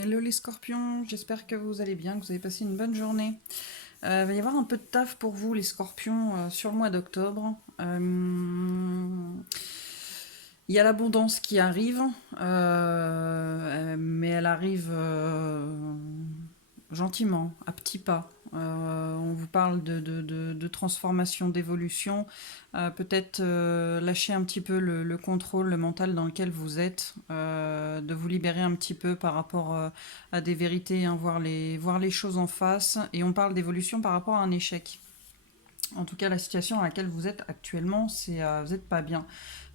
Hello les scorpions, j'espère que vous allez bien, que vous avez passé une bonne journée. Il va y avoir un peu de taf pour vous les scorpions sur le mois d'octobre. Il y a l'abondance qui arrive, mais elle arrive gentiment, à petits pas. On vous parle de transformation, d'évolution. Peut-être lâcher un petit peu le contrôle, le mental dans lequel vous êtes, de vous libérer un petit peu par rapport à des vérités, hein, voir les choses en face. Et on parle d'évolution par rapport à un échec. En tout cas, la situation dans laquelle vous êtes actuellement, c'est vous n'êtes pas bien.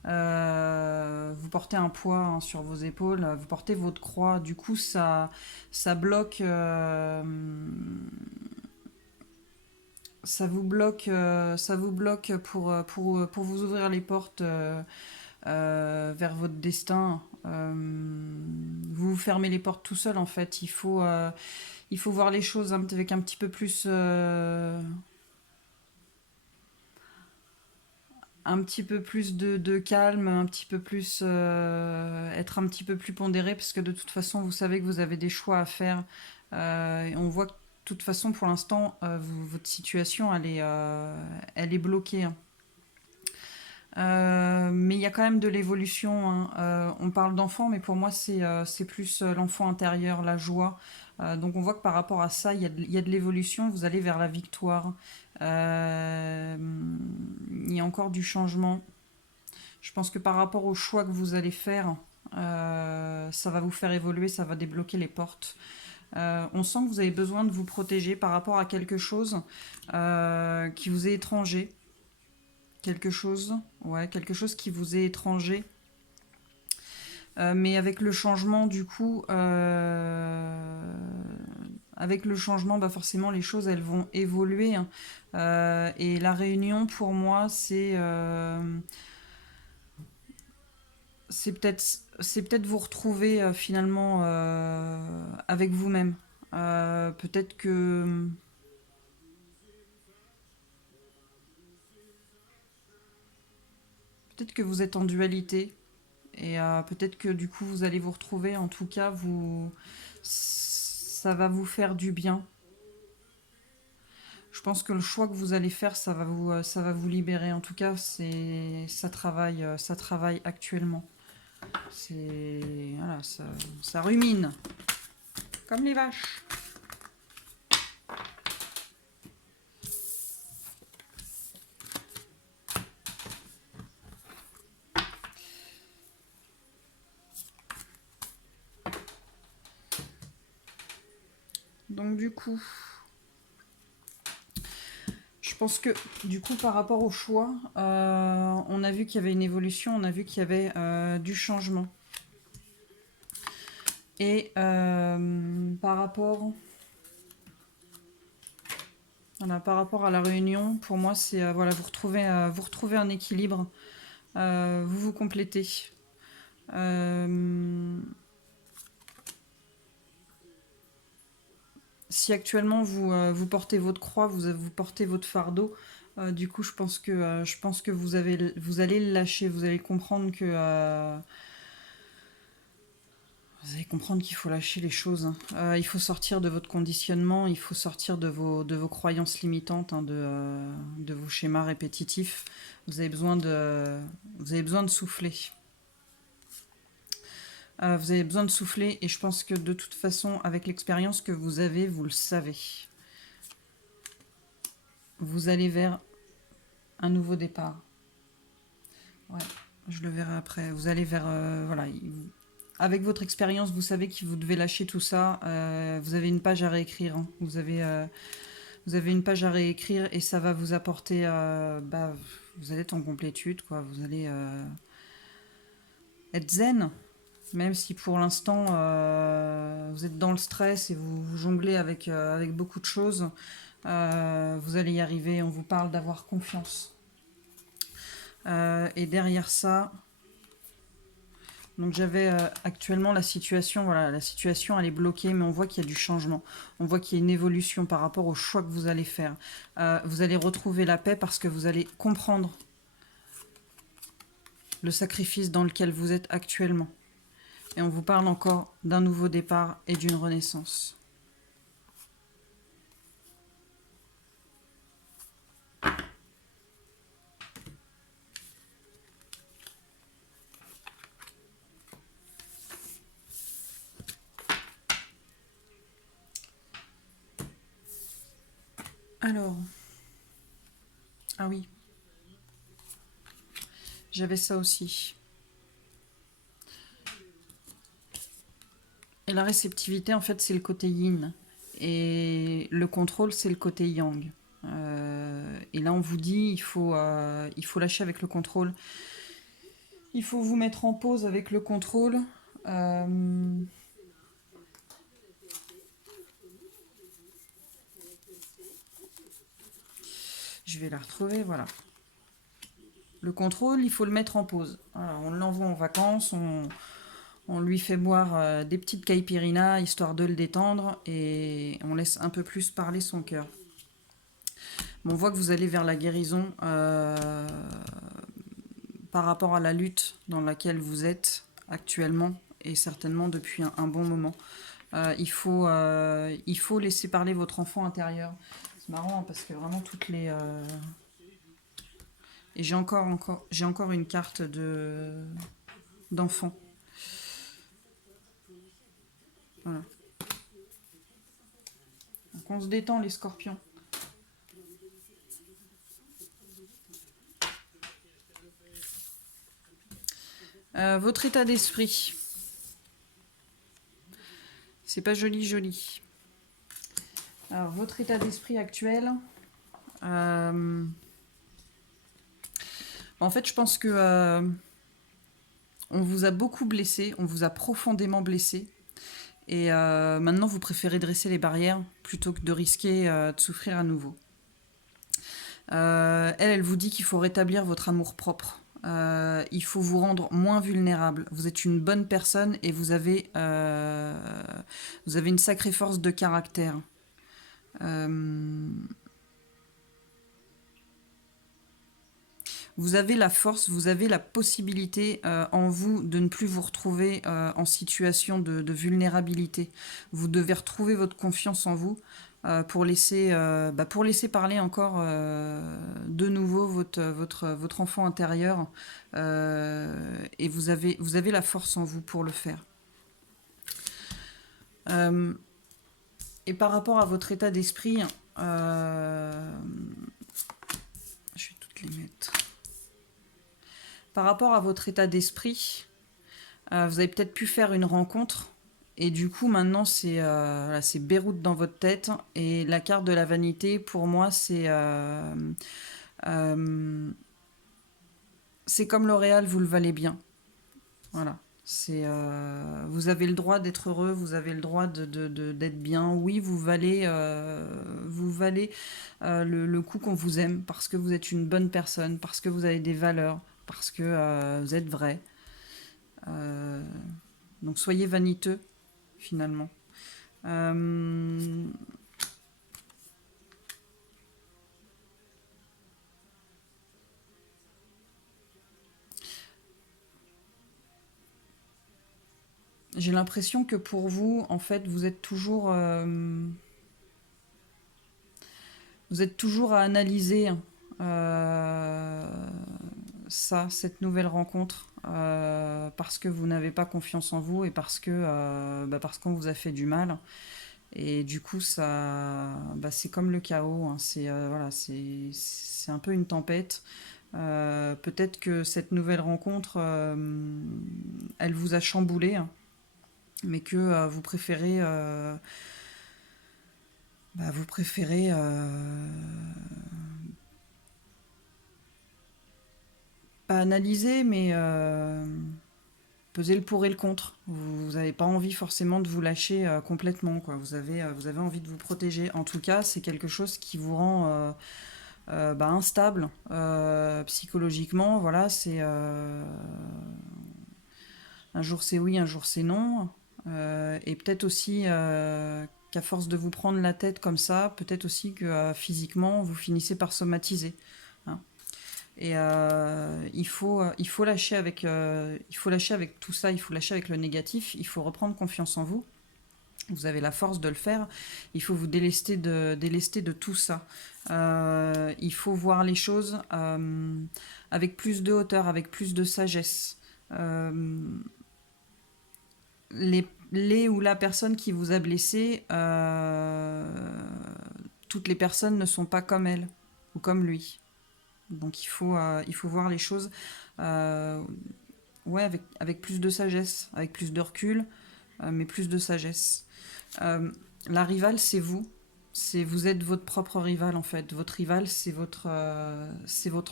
Vous portez un poids, hein, sur vos épaules, vous portez votre croix, du coup ça bloque, ça vous bloque pour vous ouvrir les portes vers votre destin. Vous vous fermez les portes tout seul en fait. Il faut voir les choses avec un petit peu plus de calme, un petit peu plus être un petit peu plus pondéré parce que de toute façon vous savez que vous avez des choix à faire. Et on voit que de toute façon pour l'instant votre situation elle est bloquée, hein. Mais il y a quand même de l'évolution, hein. On parle d'enfant, mais pour moi, c'est plus l'enfant intérieur, la joie. Donc on voit que par rapport à ça, il y a de l'évolution, vous allez vers la victoire. Euh, il y a encore du changement. Je pense que par rapport au choix que vous allez faire, ça va vous faire évoluer, ça va débloquer les portes. On sent que vous avez besoin de vous protéger par rapport à quelque chose qui vous est étranger. Quelque chose, ouais, quelque chose qui vous est étranger. Mais avec le changement, du coup, avec le changement, bah forcément, les choses, elles vont évoluer, hein. Et la réunion, pour moi, c'est peut-être vous retrouver finalement avec vous-même. Peut-être que peut-être que vous êtes en dualité. Et peut-être que du coup, vous allez vous retrouver. En tout cas, ça va vous faire du bien. Je pense que le choix que vous allez faire, ça va vous libérer. En tout cas, ça travaille actuellement. Voilà, ça rumine, comme les vaches. Donc du coup, je pense que du coup, par rapport au choix, on a vu qu'il y avait une évolution, on a vu qu'il y avait du changement. Et par rapport voilà, par rapport à la réunion, pour moi, c'est voilà, vous retrouvez un équilibre, vous vous complétez. Euh, Si actuellement vous portez votre croix, vous portez votre fardeau, du coup, je pense que vous allez le lâcher, vous allez comprendre qu'il faut lâcher les choses, hein. Il faut sortir de votre conditionnement, il faut sortir de vos croyances limitantes, hein, de vos schémas répétitifs. Vous avez besoin de souffler. Vous avez besoin de souffler et je pense que de toute façon, avec l'expérience que vous avez, vous le savez. Vous allez vers un nouveau départ. Ouais, je le verrai après. Vous allez vers... voilà. Avec votre expérience, vous savez que vous devez lâcher tout ça. Vous avez une page à réécrire, hein. Vous avez une page à réécrire et ça va vous apporter... bah, vous allez être en complétude, quoi. Vous allez être zen. Même si pour l'instant, vous êtes dans le stress et vous jonglez avec beaucoup de choses, vous allez y arriver. On vous parle d'avoir confiance. Et derrière ça, donc j'avais actuellement la situation, voilà, la situation elle est bloquée, mais on voit qu'il y a du changement. On voit qu'il y a une évolution par rapport au choix que vous allez faire. Vous allez retrouver la paix parce que vous allez comprendre le sacrifice dans lequel vous êtes actuellement. Et on vous parle encore d'un nouveau départ et d'une renaissance. Alors, ah oui, j'avais ça aussi. Et la réceptivité, en fait, c'est le côté yin. Et le contrôle, c'est le côté yang. Et là, on vous dit, il faut lâcher avec le contrôle. Il faut vous mettre en pause avec le contrôle. Euh, je vais la retrouver, voilà. Le contrôle, il faut le mettre en pause. Voilà, on l'envoie en vacances, on lui fait boire des petites caipirinhas, histoire de le détendre, et on laisse un peu plus parler son cœur. Bon, on voit que vous allez vers la guérison par rapport à la lutte dans laquelle vous êtes actuellement, et certainement depuis un bon moment. Il faut laisser parler votre enfant intérieur. C'est marrant hein, parce que vraiment toutes les... Et j'ai encore une carte d'enfant. Voilà. Donc on se détend les scorpions. Votre état d'esprit. C'est pas joli, joli. Alors, votre état d'esprit actuel. En fait, je pense que on vous a beaucoup blessé, on vous a profondément blessé. Et maintenant, vous préférez dresser les barrières plutôt que de risquer de souffrir à nouveau. Elle vous dit qu'il faut rétablir votre amour-propre. Il faut vous rendre moins vulnérable. Vous êtes une bonne personne et vous avez une sacrée force de caractère. Vous avez la force, vous avez la possibilité en vous de ne plus vous retrouver en situation de vulnérabilité. Vous devez retrouver votre confiance en vous pour laisser parler encore de nouveau votre enfant intérieur. Et vous avez la force en vous pour le faire. Et par rapport à votre état d'esprit, je vais toutes les mettre. Par rapport à votre état d'esprit, vous avez peut-être pu faire une rencontre et du coup maintenant c'est Beyrouth dans votre tête et la carte de la vanité pour moi c'est comme L'Oréal, vous le valez bien. Voilà. Vous avez le droit d'être heureux, vous avez le droit d'être bien. Oui, vous valez le coup qu'on vous aime parce que vous êtes une bonne personne, parce que vous avez des valeurs, parce que vous êtes vrai. Donc soyez vaniteux, finalement. J'ai l'impression que pour vous, en fait, vous êtes toujours à analyser cette nouvelle rencontre, parce que vous n'avez pas confiance en vous et parce qu'on vous a fait du mal. Et du coup, c'est comme le chaos. Hein. C'est un peu une tempête. Peut-être que cette nouvelle rencontre, elle vous a chamboulé, hein, mais que vous préférez pas analyser, mais peser le pour et le contre. Vous n'avez pas envie forcément de vous lâcher complètement, quoi. Vous avez envie de vous protéger. En tout cas, c'est quelque chose qui vous rend instable psychologiquement. Voilà, c'est un jour c'est oui, un jour c'est non. Et peut-être aussi qu'à force de vous prendre la tête comme ça, peut-être aussi que physiquement, vous finissez par somatiser. Hein. Et il faut lâcher avec tout ça, il faut lâcher avec le négatif, il faut reprendre confiance en vous. Vous avez la force de le faire. Il faut vous délester de tout ça. Il faut voir les choses avec plus de hauteur, avec plus de sagesse. Les ou la personne qui vous a blessé, toutes les personnes ne sont pas comme elle ou comme lui. Donc il faut voir les choses euh, ouais, avec plus de sagesse, avec plus de recul, mais plus de sagesse. Euh, la rivale, c'est vous. Vous êtes votre propre rival en fait. Votre rival, c'est votre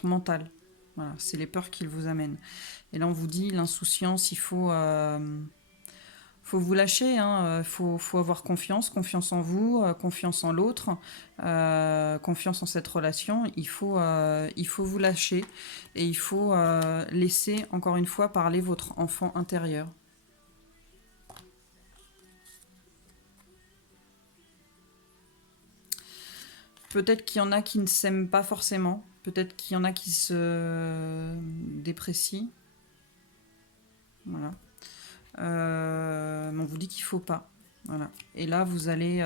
mental. Voilà, c'est les peurs qu'il vous amène. Et là, on vous dit l'insouciance, il faut vous lâcher. Il faut avoir confiance en vous, confiance en l'autre, confiance en cette relation. Il faut vous lâcher et il faut laisser encore une fois parler votre enfant intérieur. Peut-être qu'il y en a qui ne s'aiment pas forcément. Peut-être qu'il y en a qui se déprécient. Voilà. Mais on vous dit qu'il ne faut pas. Voilà. Et là, vous allez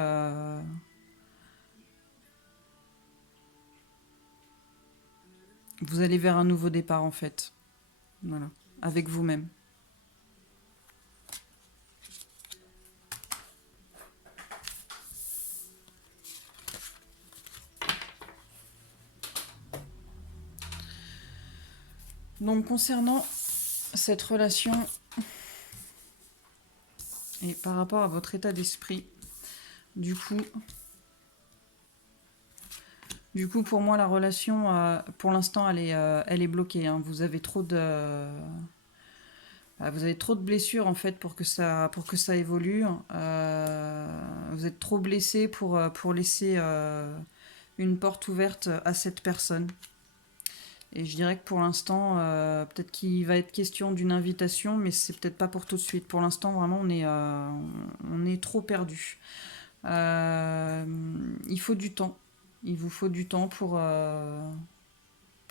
vers un nouveau départ en fait. Voilà. Avec vous-même. Donc concernant cette relation et par rapport à votre état d'esprit, du coup, pour moi, la relation, pour l'instant, elle est bloquée. Hein. Vous avez trop de blessures en fait pour que ça évolue. Vous êtes trop blessé pour laisser une porte ouverte à cette personne. Et je dirais que pour l'instant, peut-être qu'il va être question d'une invitation, mais c'est peut-être pas pour tout de suite. Pour l'instant, vraiment, on est trop perdu. Il faut du temps. Il vous faut du temps pour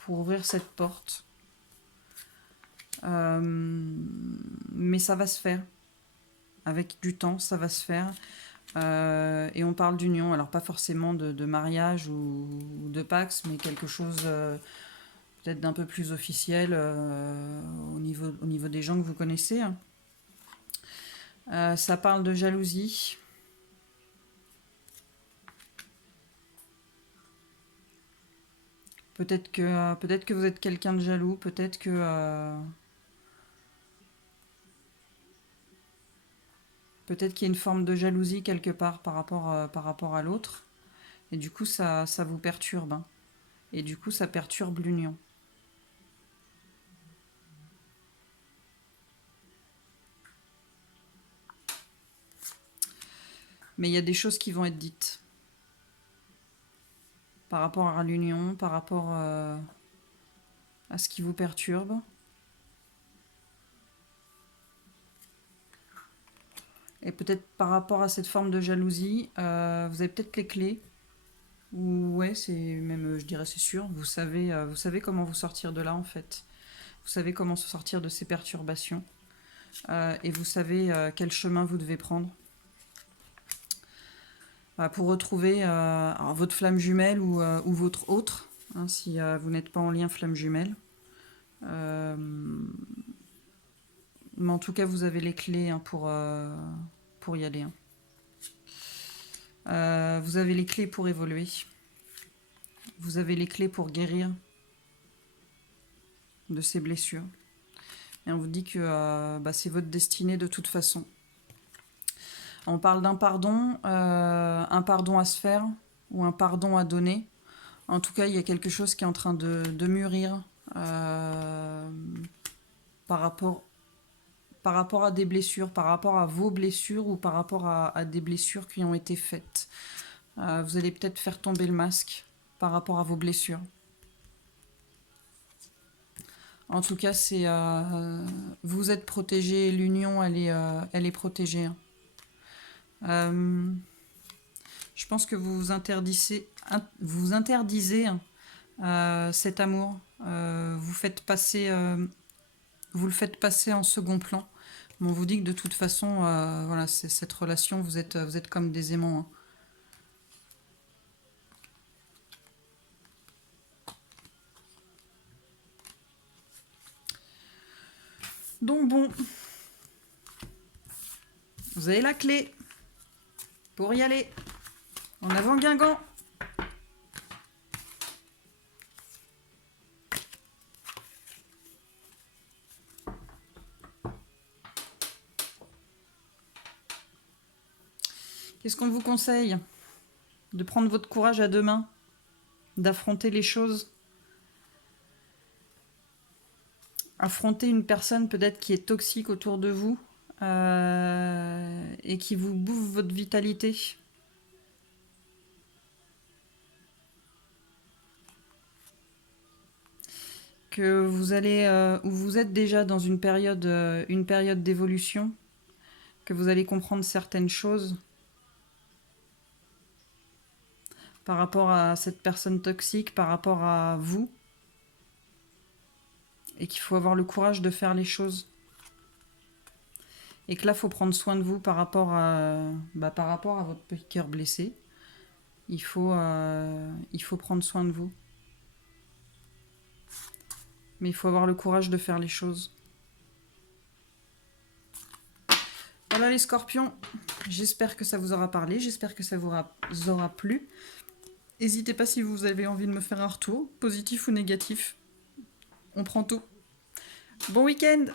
ouvrir cette porte. Mais ça va se faire. Avec du temps, ça va se faire. Et on parle d'union, alors pas forcément de mariage ou de Pax, mais quelque chose peut-être d'un peu plus officiel au niveau des gens que vous connaissez. Ça parle de jalousie. Peut-être que vous êtes quelqu'un de jaloux, peut-être qu'il y a une forme de jalousie quelque part par rapport à l'autre. Et du coup, ça vous perturbe. Hein. Et du coup, ça perturbe l'union. Mais il y a des choses qui vont être dites par rapport à l'union, par rapport à ce qui vous perturbe. Et peut-être par rapport à cette forme de jalousie, vous avez peut-être les clés. Ou ouais, c'est même, je dirais, c'est sûr. Vous savez comment vous sortir de là en fait. Vous savez comment se sortir de ces perturbations. Et vous savez quel chemin vous devez prendre. Pour retrouver votre flamme jumelle ou votre autre, hein, si vous n'êtes pas en lien flamme jumelle. Euh, mais en tout cas, vous avez les clés hein, pour y aller. Hein. Vous avez les clés pour évoluer. Vous avez les clés pour guérir de ces blessures. Et on vous dit que c'est votre destinée de toute façon. On parle d'un pardon à se faire ou un pardon à donner. En tout cas, il y a quelque chose qui est en train de mûrir par rapport à des blessures, par rapport à vos blessures ou par rapport à des blessures qui ont été faites. Vous allez peut-être faire tomber le masque par rapport à vos blessures. En tout cas, vous êtes protégés, l'union, elle est protégée. Je pense que vous vous interdisez cet amour. Vous le faites passer en second plan. Mais on vous dit que de toute façon, voilà, c'est cette relation, vous êtes comme des aimants, hein. Donc bon, vous avez la clé pour y aller. En avant Guingamp. Qu'est-ce qu'on vous conseille? De prendre votre courage à deux mains, d'affronter les choses. Affronter une personne peut-être qui est toxique autour de vous et qui vous bouffe votre vitalité. Que vous allez, ou vous êtes déjà dans une période d'évolution, que vous allez comprendre certaines choses par rapport à cette personne toxique, par rapport à vous, et qu'il faut avoir le courage de faire les choses. Et que là, il faut prendre soin de vous par rapport à votre petit cœur blessé. Il faut prendre soin de vous. Mais il faut avoir le courage de faire les choses. Voilà les scorpions, j'espère que ça vous aura parlé, j'espère que ça vous aura plu. N'hésitez pas si vous avez envie de me faire un retour, positif ou négatif. On prend tout. Bon week-end!